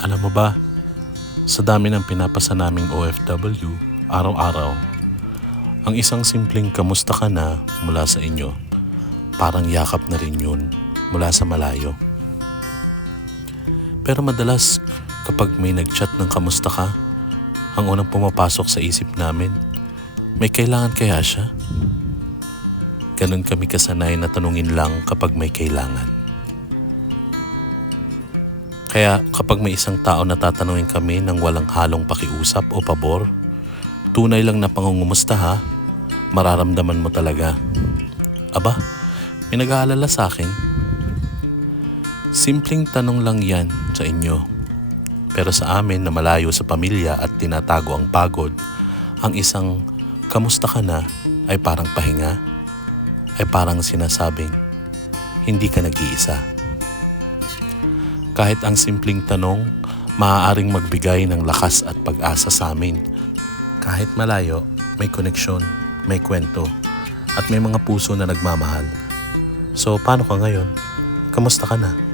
Alam mo ba, sa dami ng pinapasa naming OFW, araw-araw, ang isang simpleng kamusta ka na mula sa inyo, parang yakap na rin yun mula sa malayo. Pero madalas, kapag may nagchat ng kamusta ka, ang unang pumapasok sa isip namin, may kailangan kaya siya? Ganun kami kasanay na tanungin lang kapag may kailangan. Kaya kapag may isang tao na tatanungin kami ng walang halong pakiusap o pabor, tunay lang na pangungumusta ha, mararamdaman mo talaga. Aba, may nag-aalala sa akin. Simpleng tanong lang yan sa inyo. Pero sa amin na malayo sa pamilya at tinatago ang pagod, ang isang kamusta ka na ay parang pahinga, ay parang sinasabing, hindi ka nag-iisa. Kahit ang simpleng tanong, maaaring magbigay ng lakas at pag-asa sa amin. Kahit malayo, may koneksyon, may kwento, at may mga puso na nagmamahal. So, paano ka ngayon? Kamusta ka na?